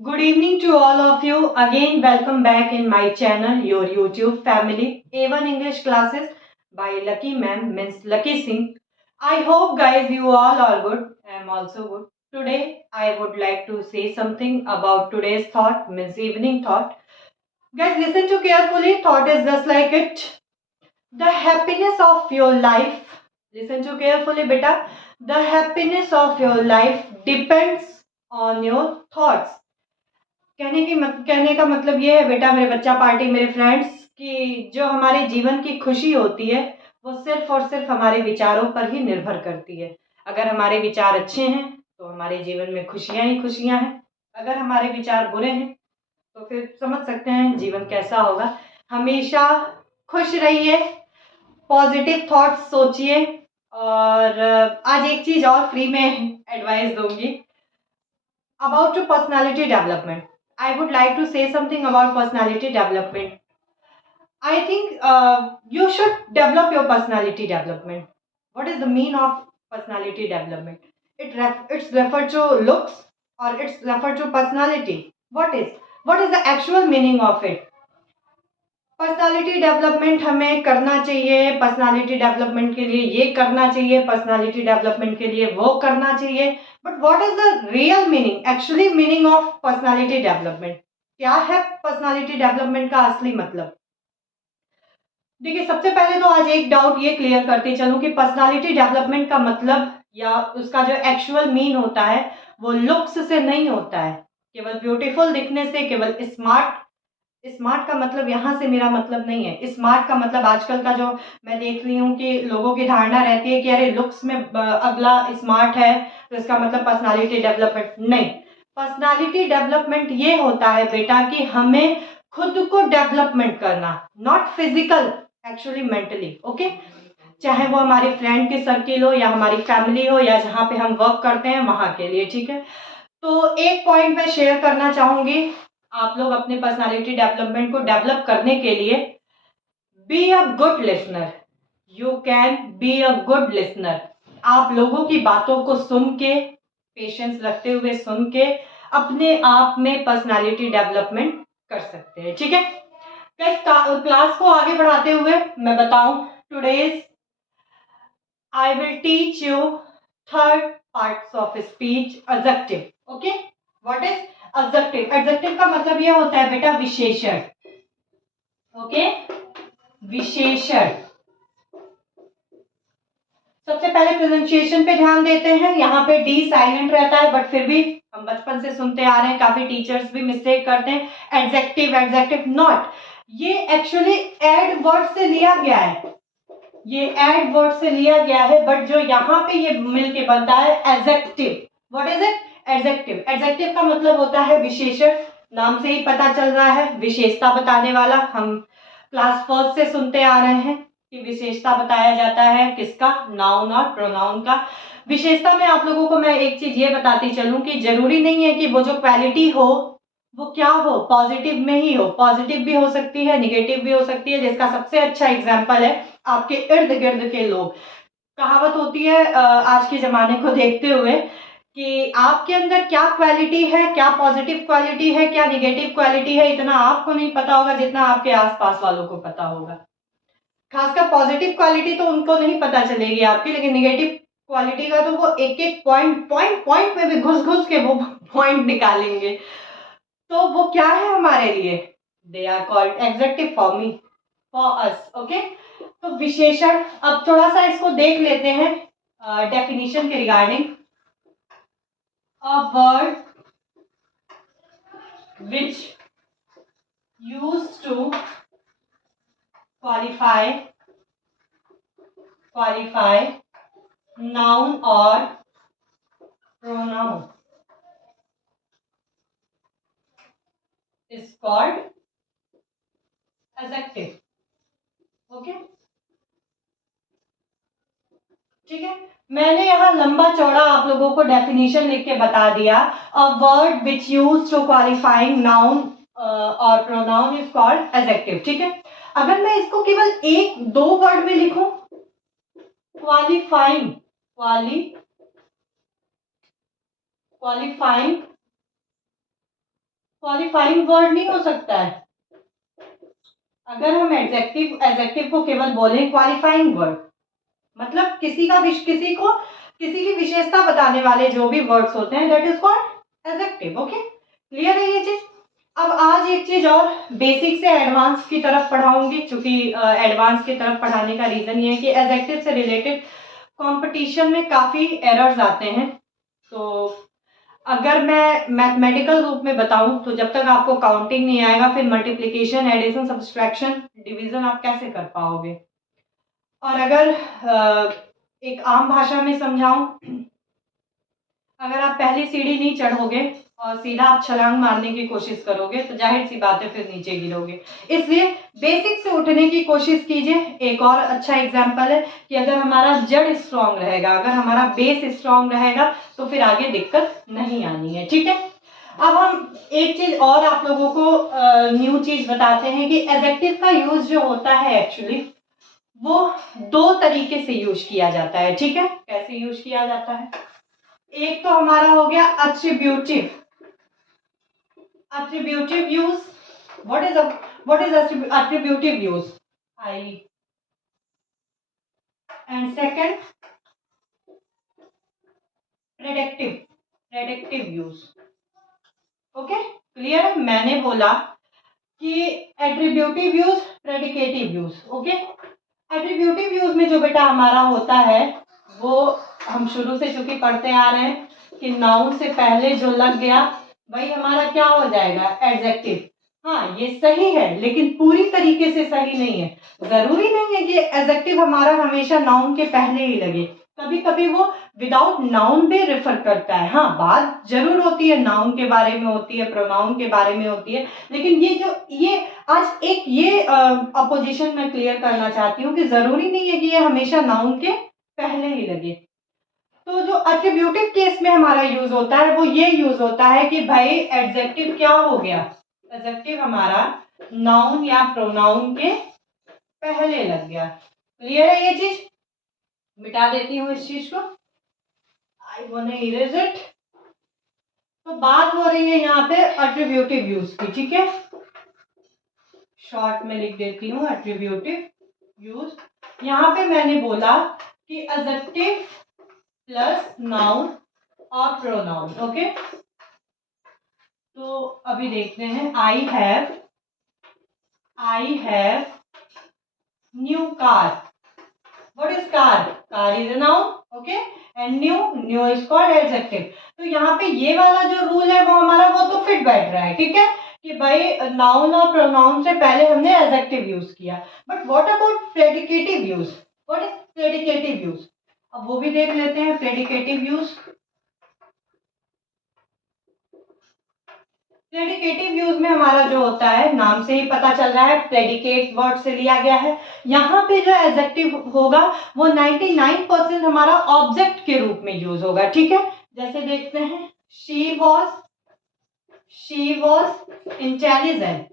Good evening to all of you. Again, welcome back in my channel, your YouTube family, A1 English classes by Lucky Ma'am, Miss Lucky Singh. I hope, guys, you all are good. I am also good. Today, I would like to say something about today's thought, Miss Evening thought. Guys, listen to carefully. Thought is just like it. The happiness of your life. Listen to carefully, beta. The happiness of your life depends on your thoughts. कहने का मतलब ये है बेटा, मेरे बच्चा party, मेरे friends, कि जो हमारे जीवन की खुशी होती है वो सिर्फ और सिर्फ हमारे विचारों पर ही निर्भर करती है। अगर हमारे विचार अच्छे हैं तो हमारे जीवन में खुशियां ही खुशियां हैं। अगर हमारे विचार बुरे हैं तो फिर समझ सकते हैं जीवन कैसा होगा। हमेशा खुश रहिए, पॉजिटिव थॉट्स सोचिए। और आज एक चीज और फ्री में एडवाइस दूंगी about to personality development. I would like to say something about personality development. I think you should develop your personality development. What is the mean of personality development? It's referred to looks or it's referred to personality. What is the actual meaning of it? Personality development हमें करना चाहिए, personality development के लिए ये करना चाहिए, personality development के लिए वो करना चाहिए। But what is the real meaning, actually meaning of personality development? क्या है पर्सनालिटी डेवलपमेंट का असली मतलब? देखिए, सबसे पहले तो आज एक डाउट ये क्लियर करते चलूं कि पर्सनालिटी डेवलपमेंट का मतलब या उसका जो एक्चुअल मीन होता है वो लुक्स से नहीं होता है, केवल ब्यूटीफुल दिखने से, केवल स्मार्ट। स्मार्ट का मतलब यहाँ से मेरा मतलब नहीं है। स्मार्ट का मतलब आजकल का जो मैं देख रही हूँ कि लोगों की धारणा रहती है कि अरे लुक्स में अगला स्मार्ट है तो इसका मतलब पर्सनालिटी डेवलपमेंट नहीं। पर्सनालिटी डेवलपमेंट ये होता है बेटा कि हमें खुद को डेवलपमेंट करना, not physical, actually mentally. Okay, चाहे वो हमारी फ्रेंड की सर्किल हो या हमारी फैमिली हो या जहाँ पे हम वर्क करते हैं वहां के लिए। ठीक है, तो एक पॉइंट मैं शेयर करना चाहूंगी। आप लोग अपने पर्सनालिटी डेवलपमेंट को डेवलप करने के लिए be a good listener. You can be a good listener. आप लोगों की बातों को सुन के, पेशेंस रखते हुए सुन के अपने आप में पर्सनालिटी डेवलपमेंट कर सकते हैं। ठीक है, क्लास को आगे बढ़ाते हुए मैं बताऊं, today's I will teach you third parts of speech, adjective. Okay, what is adjective? Adjective का मतलब ये होता है बेटा विशेषण। ओके, विशेषण। सबसे पहले प्रोनाउंसिएशन पे ध्यान देते हैं। यहाँ पे डी साइलेंट रहता है बट फिर भी हम बचपन से सुनते आ रहे हैं, काफी टीचर्स भी मिस्टेक करते हैं। एडजेक्टिव, एडजेक्टिव नॉट, ये एक्चुअली एड वर्ड से लिया गया है, ये एड वर्ड से लिया गया है, बट जो यहाँ पे ये मिलके बनता है adjective. What is it? Adjective. Adjective का मतलब होता है विशेषण। नाम से ही पता चल रहा है, विशेषता बताने वाला। हम क्लास फर्स्ट से सुनते आ रहे हैं कि विशेषता बताया जाता है किसका? नाउन और प्रोनाउन का। विशेषता में आप लोगों को मैं एक चीज ये बताती चलूं कि जरूरी नहीं है कि वो जो क्वालिटी हो वो क्या हो, पॉजिटिव में ही हो। पॉजिटिव भी हो सकती है, निगेटिव भी हो सकती है, जिसका सबसे अच्छा एग्जाम्पल है आपके इर्द गिर्द के लोग। कहावत होती है आज के जमाने को देखते हुए कि आपके अंदर क्या क्वालिटी है, क्या पॉजिटिव क्वालिटी है, क्या निगेटिव क्वालिटी है, इतना आपको नहीं पता होगा जितना आपके आसपास वालों को पता होगा। खासकर पॉजिटिव क्वालिटी तो उनको नहीं पता चलेगी आपकी, लेकिन निगेटिव क्वालिटी का तो वो एक एक पॉइंट पॉइंट पॉइंट में भी घुस घुस के वो पॉइंट निकालेंगे। तो वो क्या है हमारे लिए? They are called adjective for me, for us. Okay, तो विशेषण, अब थोड़ा सा इसको देख लेते हैं डेफिनेशन के regarding. A word which use to qualify noun और pronoun is called adjective. Okay, ठीक है, मैंने यहाँ लंबा चौड़ा आप लोगों को डेफिनेशन लिख के बता दिया। A word which use to qualifying noun और प्रोनाउन इज कॉल्ड एडजेक्टिव। ठीक है, अगर मैं इसको केवल एक दो वर्ड में लिखूं, क्वालिफाइंग, क्वालिफाइंग क्वालिफाइंग वर्ड नहीं हो सकता है। अगर हम एडजेक्टिव को केवल बोलें क्वालिफाइंग वर्ड, मतलब किसी की विशेषता बताने वाले जो भी वर्ड्स होते हैं, that is called adjective. Okay, clear है ये चीज। अब आज एक चीज और बेसिक से एडवांस की तरफ पढ़ाऊंगी, क्योंकि एडवांस की तरफ पढ़ाने का रीजन ये है कि एडजेक्टिव से रिलेटेड कंपटीशन में काफी एरर्स आते हैं। तो अगर मैं मैथमेटिकल रूप में बताऊं तो जब तक आपको काउंटिंग नहीं आएगा, फिर मल्टीप्लिकेशन, एडिशन, सब्सट्रैक्शन, डिवीजन आप कैसे कर पाओगे। और अगर एक आम भाषा में समझाऊं, अगर आप पहली सीढ़ी नहीं चढ़ोगे और सीधा आप छलांग मारने की कोशिश करोगे तो जाहिर सी बात है फिर नीचे गिरोगे। इसलिए बेसिक से उठने की कोशिश कीजिए। एक और अच्छा एग्जाम्पल है कि अगर हमारा जड़ स्ट्रांग रहेगा, अगर हमारा बेस स्ट्रांग रहेगा तो फिर आगे दिक्कत नहीं आनी है। ठीक है, अब हम एक चीज और आप लोगों को न्यू चीज बताते हैं कि एडजेक्टिव का यूज जो होता है एक्चुअली वो दो तरीके से यूज किया जाता है। ठीक है, कैसे यूज किया जाता है। एक तो हमारा हो गया attributive use. What is attributive use? I and second predictive use. Okay, clear है। मैंने बोला कि attributive use, predicative use. Okay, attributive use में जो बेटा हमारा होता है वो हम शुरू से चूंकि पढ़ते आ रहे हैं कि नाउन से पहले जो लग गया भाई हमारा क्या हो जाएगा, एडजेक्टिव। हाँ, ये सही है लेकिन पूरी तरीके से सही नहीं है। जरूरी नहीं है कि एडजेक्टिव हमारा हमेशा नाउन के पहले ही लगे। कभी कभी वो विदाउट नाउन भी रेफर करता है। हाँ, बात जरूर होती है, नाउन के बारे में होती है, प्रोनाउन के बारे में होती है, लेकिन ये आज एक ये अपोजिशन मैं क्लियर करना चाहती हूँ कि जरूरी नहीं है कि ये हमेशा नाउन के पहले ही लगे। तो जो एट्रीब्यूटिव केस में हमारा यूज होता है वो ये यूज होता है कि भाई एडजेक्टिव क्या हो गया, एडजेक्टिव हमारा नाउन या प्रोनाउन के पहले लग गया। क्लियर है ये चीज? मिटा देती हूँ इस चीज को, I want to erase it. तो बात हो रही है यहाँ पे एट्रीब्यूटिव यूज की। ठीक है, शॉर्ट में लिख देती हूँ एट्रीब्यूटिव यूज। यहाँ पे मैंने बोला कि एडजेक्टिव प्लस नाउन और प्रोनाउन। ओके, तो अभी देखते हैं। I have new car. What is car? Car is a noun. Okay, and new is called adjective. तो यहाँ पे ये वाला जो रूल है वो हमारा वो तो फिट बैठ रहा है। ठीक है, कि भाई नाउन और प्रोनाउन से पहले हमने एडजेक्टिव यूज किया। But what about predicative use? What is predicative use? अब वो भी देख लेते हैं। प्रेडिकेटिव यूज, प्रेडिकेटिव यूज में हमारा जो होता है, नाम से ही पता चल रहा है, प्रेडिकेट वर्ड से लिया गया है। यहाँ पे जो एडजेक्टिव होगा वो 99% हमारा ऑब्जेक्ट के रूप में यूज होगा। ठीक है, जैसे देखते हैं, शी वॉज इंटेलिजेंट।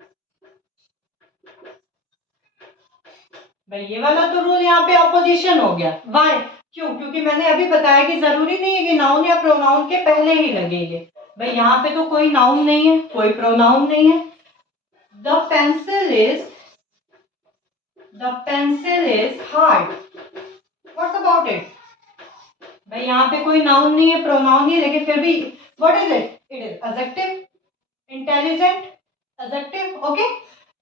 भाई ये वाला तो रूल यहाँ पे ऑपोजिशन हो गया। वाई? क्यों? क्योंकि मैंने अभी बताया कि जरूरी नहीं है कि नाउन या प्रोनाउन के पहले ही लगेंगे। भाई यहाँ पे तो कोई नाउन नहीं है, कोई प्रोनाउन नहीं है। The pencil is hard. What's about it? भाई यहाँ पे कोई नाउन नहीं है, प्रोनाउन नहीं है, लेकिन फिर भी what is it? It is adjective. Intelligent adjective. Okay,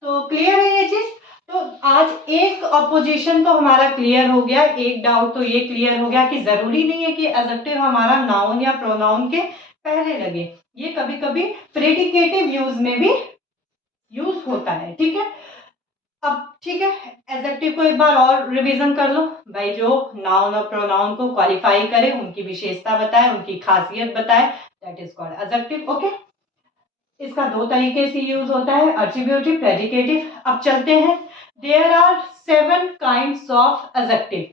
तो क्लियर है ये चीज। तो आज एक अपोजिशन तो हमारा क्लियर हो गया, एक डाउट तो ये क्लियर हो गया कि जरूरी नहीं है कि एडजेक्टिव हमारा नाउन या प्रोनाउन के पहले लगे। ये कभी कभी प्रेडिकेटिव यूज में भी यूज होता है। ठीक है, अब ठीक है, एडजेक्टिव को एक बार और रिवीजन कर लो। भाई जो नाउन और प्रोनाउन को क्वालिफाई करे, उनकी विशेषता बताए, उनकी खासियत बताए, that is called adjective. Okay, इसका दो तरीके से यूज होता है, एट्रीब्यूटिव, प्रेडिकेटिव। अब चलते हैं, there are 7 kinds of adjective.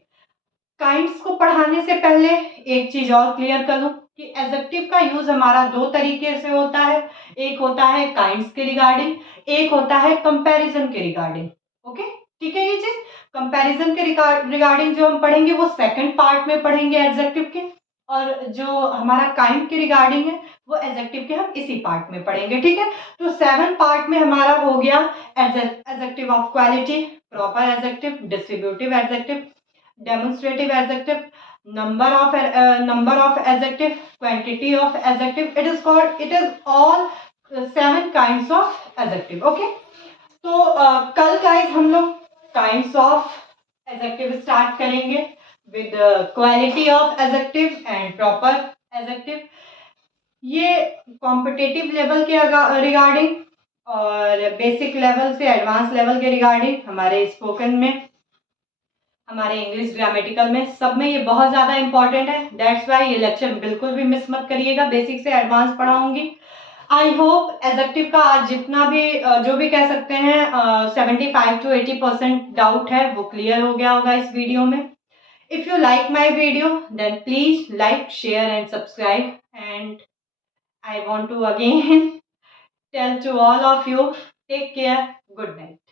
Kinds को पढ़ाने से पहले एक चीज और क्लियर कर लूं कि एडजेक्टिव का यूज हमारा दो तरीके से होता है। एक होता है काइंड्स के रिगार्डिंग, एक होता है कंपैरिजन के रिगार्डिंग। ओके, ठीक है, ये चीज कंपैरिजन के रिगार्डिंग जो हम पढ़ेंगे वो सेकंड पार्ट में पढ़ेंगे एडजेक्टिव के। और जो हमारा काइंड के रिगार्डिंग है वो एडजेक्टिव के हम इसी पार्ट में पढ़ेंगे, ठीक है। तो 7 पार्ट में हमारा हो गया adjective of quality, proper adjective, distributive adjective, demonstrative adjective, number of adjective, quantity of adjective. It is all 7 kinds of adjective. Okay, तो कल गाइस हम लोग काइंड्स ऑफ एडजेक्टिव स्टार्ट करेंगे with quality of adjective and proper adjective. ये competitive level के regarding और basic level से advance level के रिगार्डिंग हमारे स्पोकन में, हमारे इंग्लिश ग्रामेटिकल में, सब में ये बहुत ज़्यादा इंपॉर्टेंट है। दैट्स वाई ये लेक्चर बिल्कुल भी मिस मत करिएगा, बेसिक से एडवांस पढ़ाऊंगी। आई होप एडजेक्टिव का आज जितना भी जो भी कह सकते हैं 75 to 80% डाउट है वो क्लियर हो गया होगा इस वीडियो में। If you like my video then please like, share and subscribe, and I want to again tell to all of you, take care, good night.